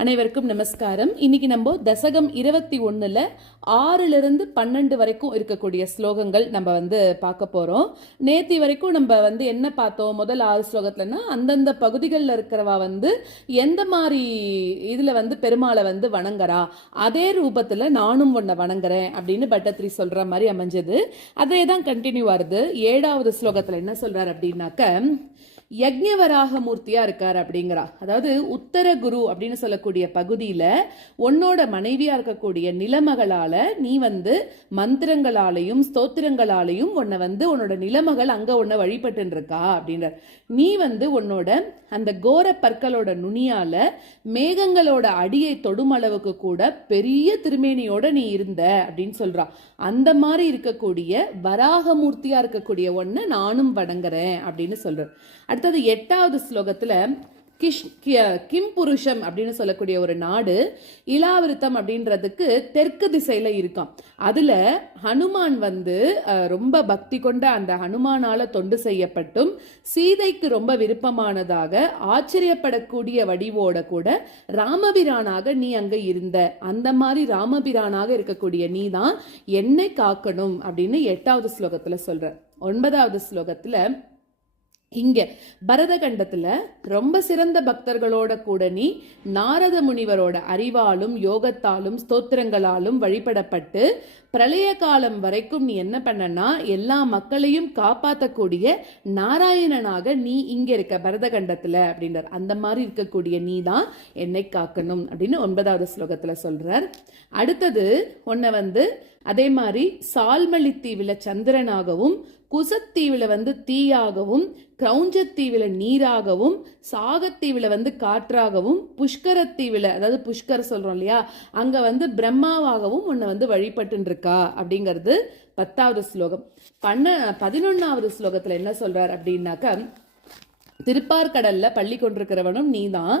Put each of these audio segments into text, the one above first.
அனைவருக்கும் நமஸ்காரம். இன்னைக்கு நம்ம தசகம் 21ல 6லிருந்து 12 வரைக்கும் இருக்கக்கூடிய ஸ்லோகங்கள் நம்ம பார்க்க போறோம். நேத்தி வரைக்கும் நம்ம என்ன பார்த்தோம்? முதல் 6 ஸ்லோகத்துலன்னா அந்தந்த பகுதிகளில் இருக்கிறவா எந்த மாதிரி இதுல பெருமாளை வணங்குறா, அதே ரூபத்துல நானும் உன்னை வணங்குறேன் அப்படின்னு பட்டத்ரி சொல்ற மாதிரி அமைஞ்சது. அதே தான் கண்டினியூ ஆகுது. 7வது ஸ்லோகத்துல என்ன சொல்றாரு அப்படின்னாக்க, யக்ஞவராக மூர்த்தியா இருக்கார் அப்படிங்கிறா. அதாவது உத்தர குரு அப்படின்னு சொல்லக்கூடிய பகுதியில உன்னோட மனைவியா இருக்கக்கூடிய நிலமகளால நீ மந்திரங்களாலையும் ஸ்தோத்திரங்களாலையும் உன்னை உன்னோட நிலமகள் அங்க உன்னை வழிபட்டு இருக்கா அப்படின்ற. நீ உன்னோட அந்த கோர பற்களோட நுனியால மேகங்களோட அடியை தொடும் அளவுக்கு கூட பெரிய திருமேனியோட நீ இருந்த அப்படின்னு சொல்றா. அந்த மாதிரி இருக்கக்கூடிய வராகமூர்த்தியா இருக்கக்கூடிய ஒன்ன நானும் வணங்குறேன் அப்படின்னு சொல்றேன். அடுத்தது 8வது ஸ்லோகத்துல கிம் புருஷம் அப்படின்னு சொல்லக்கூடிய ஒரு நாடு இலாவிருத்தம் அப்படின்றதுக்கு தெற்கு திசையில இருக்கான். அதுல ஹனுமான் ரொம்ப பக்தி கொண்ட அந்த ஹனுமானால தொண்டு செய்யப்பட்டும் சீதைக்கு ரொம்ப விருப்பமானதாக ஆச்சரியப்படக்கூடிய வடிவோட கூட ராமபிரானாக நீ அங்க இருந்த. அந்த மாதிரி ராமபிரானாக இருக்கக்கூடிய நீ தான் என்னை காக்கணும் அப்படின்னு 8வது ஸ்லோகத்துல சொல்ற. 9வது ஸ்லோகத்துல இங்க பரதகண்டத்துல ரொம்ப சிறந்த பக்தர்களோட கூட நீ நாரத முனிவரோட அறிவாலும் யோகத்தாலும் ஸ்தோத்திரங்களாலும் வழிபடப்பட்டு பிரளய காலம் வரைக்கும் நீ என்ன பண்ணனா எல்லா மக்களையும் காப்பாற்றக்கூடிய நாராயணனாக நீ இங்க இருக்க பரதகண்டத்துல அப்படின்றார். அந்த மாதிரி இருக்கக்கூடிய நீ தான் என்னை காக்கணும் அப்படின்னு 9வது ஸ்லோகத்துல சொல்றார். அடுத்தது உன்னை அதே மாதிரி சால்மலித்தீவில சந்திரனாகவும், குசத்தீவில தீயாகவும், கிரௌஞ்சத்தீவில நீராகவும், சாகத்தீவில காற்றாகவும், புஷ்கரத்தீவில அதாவது புஷ்கர் சொல்றோம் இல்லையா, அங்க பிரம்மாவாகவும் உன்னை வழிபட்டு இருக்கா அப்படிங்கிறது 10வது ஸ்லோகம். 11வது ஸ்லோகத்துல என்ன சொல்றார் அப்படின்னாக்க, திருப்பார்கடல்ல பள்ளி கொண்டிருக்கிறவனும் நீதான்.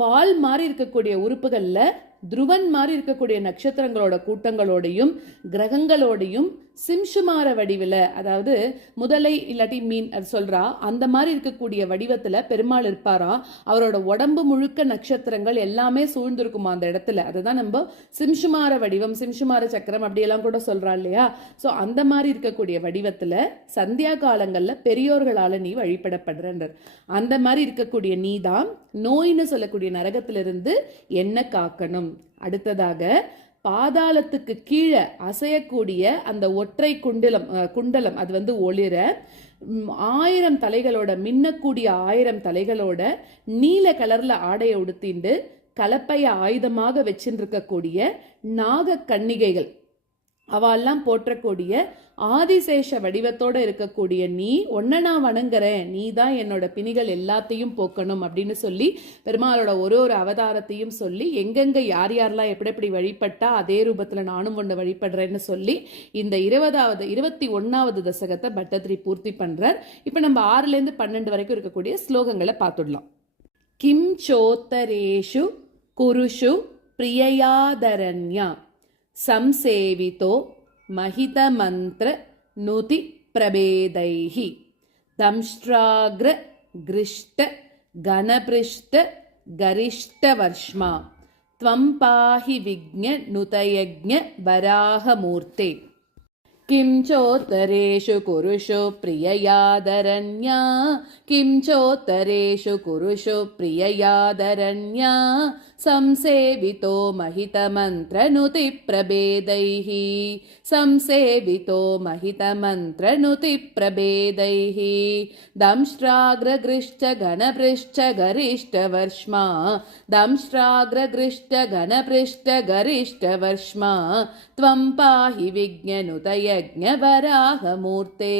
வால் மாதிரி இருக்கக்கூடிய உறுப்புகள்ல துருவன் மாதிரி இருக்கக்கூடிய நட்சத்திரங்களோட கூட்டங்களோடையும் கிரகங்களோடையும் சிம்சுமார வடிவில், அதாவது முதலை இல்லாட்டி மீன் அது சொல்றா, அந்த மாதிரி இருக்கக்கூடிய வடிவத்துல பெருமாள் இருப்பாராம். அவரோட உடம்பு முழுக்க நட்சத்திரங்கள் எல்லாமே சூழ்ந்திருக்குமா அந்த இடத்துல. அதுதான் நம்ம சிம்சுமார வடிவம், சிம்சுமார சக்கரம் அப்படியெல்லாம் கூட சொல்றா இல்லையா. ஸோ அந்த மாதிரி இருக்கக்கூடிய வடிவத்துல சந்தியா காலங்கள்ல பெரியோர்களால நீ வழிபடப்படுறன்ற. அந்த மாதிரி இருக்கக்கூடிய நீ தான் நோயின்னு சொல்லக்கூடிய நரகத்திலிருந்து என்ன காக்கணும். அடுத்ததாக பாதாளத்துக்கு கீழே அசையக்கூடிய அந்த ஒற்றை குண்டலம் அது ஒளிர 1000 தலைகளோட மின்னக்கூடிய 1000 தலைகளோட நீல கலர்ல ஆடையை உடுத்திண்டு கலப்பைய ஆயுதமாக வச்சிருக்கக்கூடிய நாக கன்னிகைகள் அவெல்லாம் போற்றக்கூடிய ஆதிசேஷ வடிவத்தோட இருக்கக்கூடிய நீ ஒன்ன நான் வணங்குறேன், நீ தான் என்னோட பிணிகள் எல்லாத்தையும் போக்கணும் அப்படின்னு சொல்லி பெருமாளோட ஒரு அவதாரத்தையும் சொல்லி எங்கெங்க யார் யாரெல்லாம் எப்படி வழிபட்டா அதே ரூபத்துல நானும் ஒன்று வழிபடுறேன்னு சொல்லி இந்த 21வது தசகத்தை பட்டத்ரி பூர்த்தி பண்றார். இப்ப நம்ம 6லேருந்து 12 வரைக்கும் இருக்கக்கூடிய ஸ்லோகங்களை பார்த்துடலாம். கிம் சோத்தரேஷு குருஷு பிரியயாதரண்யா சம்சேவிதோ மஹிதமந்திர நுதி பிரபேதைஹி தம்ஷ்ட்ராக்ர கிருஷ்ட கணபிருஷ்ட கரிஷ்டவர்ஷ்மா த்வம் பாஹி விக்ஞ நுதயஜ்ஞ வராஹமூர்த்தே. किं चोत्तरेषु कुरुषु प्रिययादरण्या किं चोत्तरेषु कुरुषु प्रिययादरण्या संसेवितो महितमन्त्रनुतिप्रभेदैः संसेवितो महितमन्त्रनुतिप्रभेदैः दंष्ट्राग्रगृश्च गणपृश्च गरिष्ठवर्ष्मा दंष्ट्राग्रगृश्च गणपृश्च गरिष्ठवर्ष्मा त्वं पाहि विज्ञनुतयज्ञवराहमूर्ते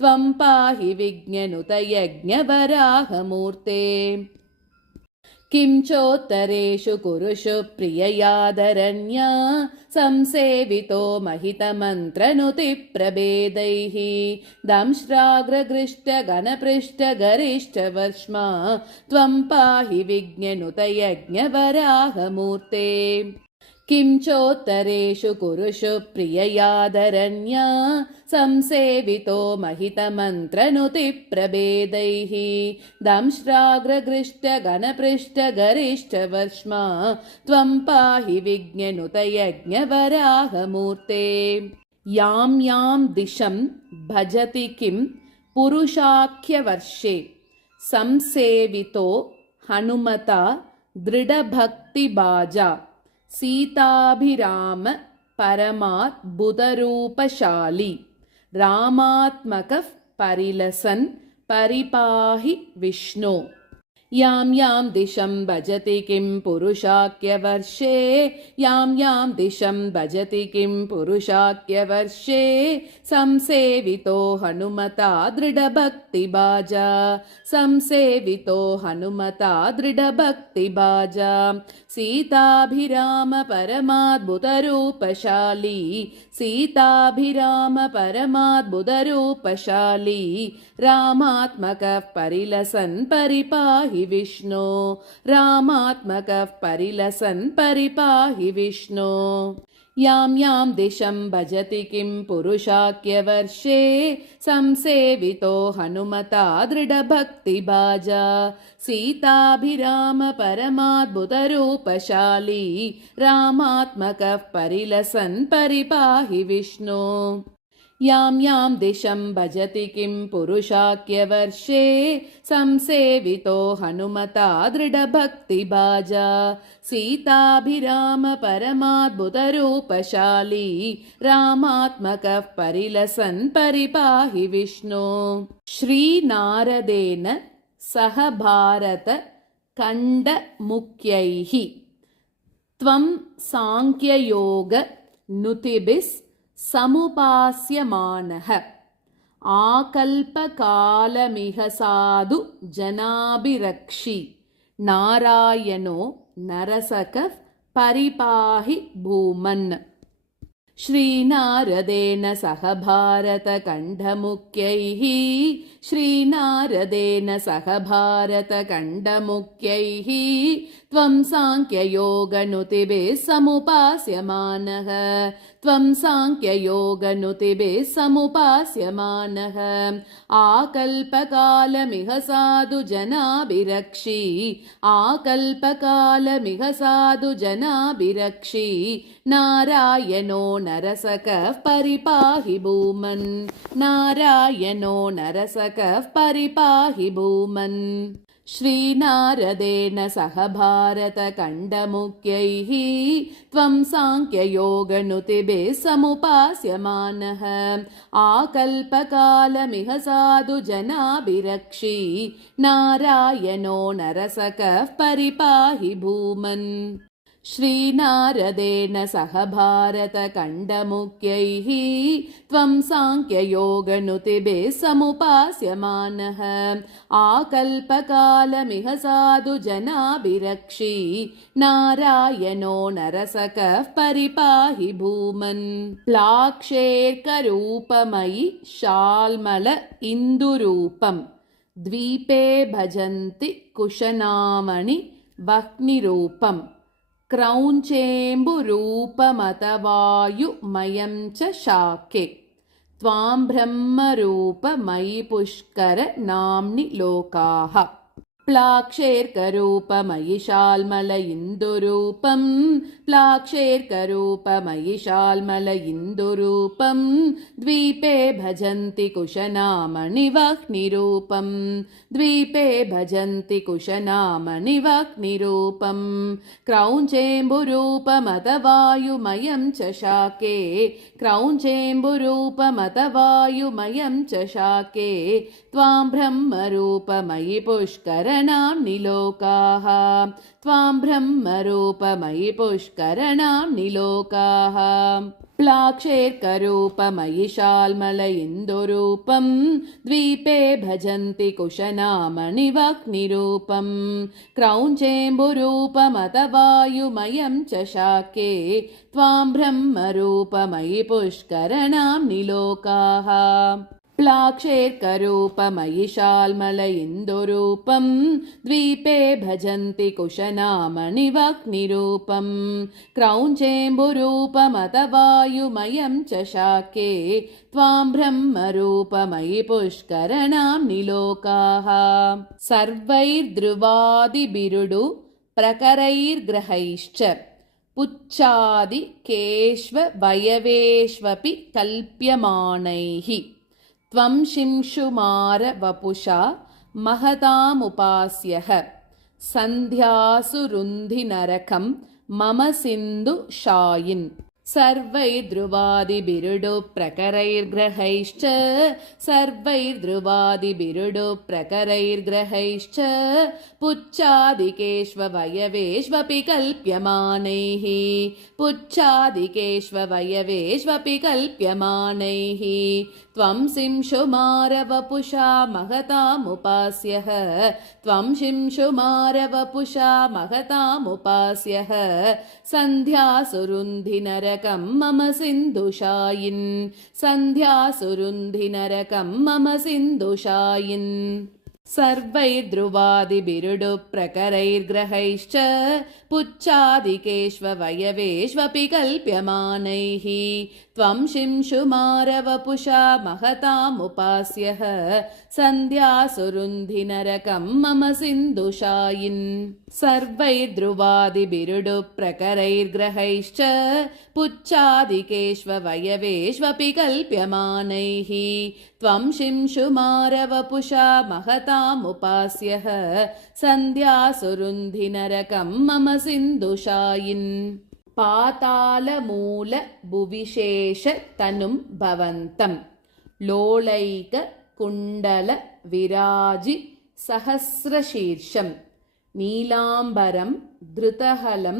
त्वं पाहि विज्ञनुतयज्ञवराहमूर्ते. किं चोत्तरेषु कुरुषु प्रिययादरण्या संसेवितो महितमन्त्रनुतिप्रभेदैः दंष्ट्राग्रगृष्ट गणपृष्ट गरिष्ठवर्ष्मा त्वं पाहि विज्ञनुतयज्ञवराहमूर्ते. किं चोत्तरेषु कुरुषु प्रिययादरण्या संसेवितो महितमन्त्रनुतिप्रभेदैः दंष्ट्राग्रगृष्टगणपृष्ठगरिष्ठवर्ष्मा त्वं पाहि विज्ञनुतयज्ञवराहमूर्ते। यां यां दिशं भजति किं पुरुषाख्यवर्षे संसेवितो हनुमता दृढभक्तिबाजा सीताभिराम परमात् बुधरूपशाली रामात्मकः परिलसन् परिपाहि विष्णो। यां यां दिशं भजति किं पुरुषाख्यवर्षे यां यां दिशं भजति किं पुरुषाख्यवर्षे संसेवितो हनुमता दृढभक्तिबाजा संसेवितो हनुमता दृढभक्तिबाजा सीताभिराम परमाद्भुतरूपशाली सीताभिराम परमाद्भुतरूपशाली रामात्मकः परिलसन् परिपाहि विष्णो रामात्मकः परिलसन् परिपाहि विष्णो। यां यां दिशं भजति किं पुरुषाख्यवर्षे संसेवितो हनुमता दृढभक्तिबाजा सीताभिराम परमाद्भुतरूपशाली रामात्मकः परिलसन् परिपाहि विष्णो। यां यां दिशं भजति किं पुरुषाख्यवर्षे संसेवितो हनुमता दृढभक्तिबाजा सीताभिराम परमाद्भुतरूपशाली रामात्मकः परिलसन् परिपाहि विष्णो। श्रीनारदेन सह भारत खण्डमुख्यैः त्वं साङ्ख्ययोग नुतिभिः समुपास्यमानः आकल्पकालमिह साधु जनाभिरक्षि नारायणो नरसकः परिपाहि भूमन्। श्रीनारदेन सह भारतखण्डमुख्यैः श्रीनारदेन सह भारतखण्डमुख्यैः त्वं साङ्ख्ययोगनुतिभिः समुपास्यमानः त्वं साङ्ख्ययोगनुतिभिः समुपास्यमानः आकल्पकालमिह साधु जनाभिरक्षि आकल्पकालमिह साधु जनाभिरक्षि नारायणो नरसकः परिपाहि भूमन् नारायणो नरसकः परिपाहि भूमन्। श्रीनारदेन सह भारतखण्डमुख्यैः त्वं साङ्ख्ययोगनुतिभिः समुपास्यमानः आकल्पकालमिह साधु जनाभिरक्षि नारायणो नरसकः परिपाहि भूमन्। श्रीनारदेन सह भारतखण्डमुख्यैः त्वं साङ्ख्ययोगनुतिभिः समुपास्यमानः आकल्पकालमिह साधु जनाभिरक्षि नारायणो नरसकः परिपाहि भूमन्। प्लाक्षेर्करूपमयि शाल्मल इन्दुरूपं द्वीपे भजन्ति कुशनामणि वह्निरूपम् क्रौञ्चेम्बुरूपमतवायुमयं च शाके त्वां ब्रह्मरूपमयि पुष्कर नाम्नि लोकाः। प्लाक्षेर्करूपमयि शाल्मल इन्दुरूपं प्लाक्षेर्करूपमयि शाल्मल इन्दुरूपं द्वीपे भजन्ति कुशनामणि वह्निरूपं द्वीपे भजन्ति कुशनामणि वह्निरूपं क्रौञ्चेम्बुरूपमतवायुमयं च शाके क्रौञ्चेम्बुरूपमतवायुमयं च शाके त्वां ब्रह्मरूपमयि पुष्कर नाम्नि लोकाः त्वां ब्रह्मरूपमयि पुष्कर नाम्नि लोकाः। प्लाक्षेर्करूपमयि शाल्मल इन्दुरूपं द्वीपे भजन्ति कुशनामणि वह्निरूपं क्रौञ्चेम्बुरूपमतवायुमयं च शाके त्वां ब्रह्मरूपमयि पुष्कर नाम्नि लोकाः। प्लाक्षेर्करूपमयिशाल्मलइन्दुरूपं द्वीपे भजन्ति कुशनामणिवह्निरूपं क्रौञ्चेम्बुरूपमत वायुमयं च शाके त्वां ब्रह्मरूपमयि पुष्करणाम्नि लोकाः सर्वैर्ध्रुवादिबिरुडु प्रकरैर्ग्रहैश्च पुच्छादि केष्व वयवेष्वपि कल्प्यमानैः त्वं शिंशुमार वपुषा महतामुपास्यः सन्ध्यासु रुन्धि नरकं मम सिन्धु शायिन् सर्वैर्ध्रुवादिबिरुडु प्रकरैर्ग्रहैश्च सर्वैर्ध्रुवादिबिरुडु प्रकरैर्ग्रहैश्च पुच्छादिकेष्ववयवेष्वपि कल्प्यमानैः पुच्छादिकेष्ववयवेष्वपि कल्प्यमानैः त्वं शिंशुमारवपुषा महतामुपास्यः त्वं शिंशुमारवपुषा महतामुपास्यः सन्ध्यासुरुन्धि नरकं मम सिन्धुशायिन् सन्ध्यासुरुन्धि नरकं मम सिन्धुशायिन् सर्वैर्ध्रुवादिबिरुडु प्रकरैर्ग्रहैश्च पुच्छादिकेष्ववयवेष्वपि कल्प्यमानैः त्वं शिंशुमारवपुषा महतामुपास्यः सन्ध्यासुरुन्धि नरकं मम सिन्धुशायिन् सर्वैर्ध्रुवादिबिरुडु प्रकरैर्ग्रहैश्च पुच्छादिकेष्ववयवेष्वपि कल्प्यमानैः त्वं शिंशुमारवपुषा महतामुपास्यः सन्ध्यासुरुन्धि नरकं मम सिन्धुशायिन् पातालमूल भुविशेष तनुं भवन्तं लोलैक कुण्डल विराजि सहस्रशीर्षं नीलाम्बरं धृतहलं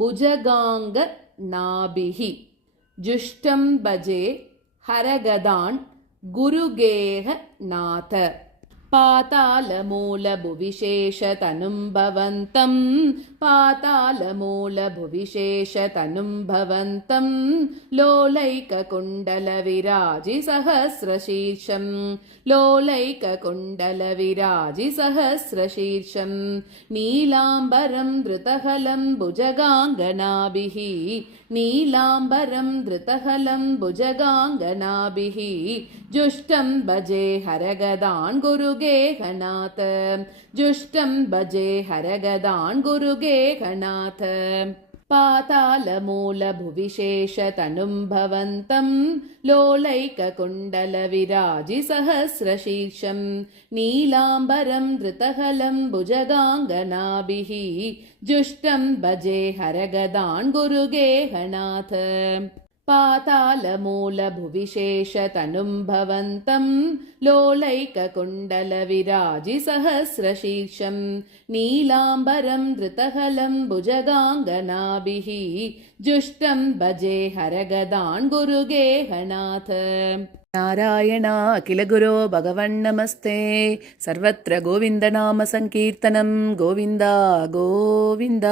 भुजगाङ्ग नाभिः जुष्टं भजे हरगदान् गुरुगेह नाथ पातालमूलभुविशेषतनुं भवन्तं पातालमूलभुविशेषतनुं भवन्तं लोलैककुण्डलविराजिसहस्रशीर्षं लोलैककुण्डलविराजिसहस्रशीर्षं नीलाम्बरं धृतहलं भुजगाङ्गनाभिः नीलाम्बरं धृतहलं भुजगाङ्गनाभिः जुष्टं भजे हरगदान् गुरुगेहनाथ जुष्टं भजे हरगदान् गुरुगेहनाथ पातालमूलभुविशेषतनुं भवन्तं लोलैककुण्डलविराजिसहस्रशीर्षं नीलाम्बरं धृतहलं भुजगाङ्गनाभिः जुष्टं भजे हरगदान् गुरुगेहनाथ पातालमूलभुविशेषतनुं भवन्तं लोलैककुण्डलविराजिसहस्रशीर्षं नीलाम्बरं धृतहलं भुजगाङ्गनाभिः जुष्टं भजे हरगदान् गुरुगेहनाथ नारायण अखिलगुरो भगवन्नमस्ते सर्वत्र गोविन्दनाम संकीर्तनं गोविन्द गोविन्द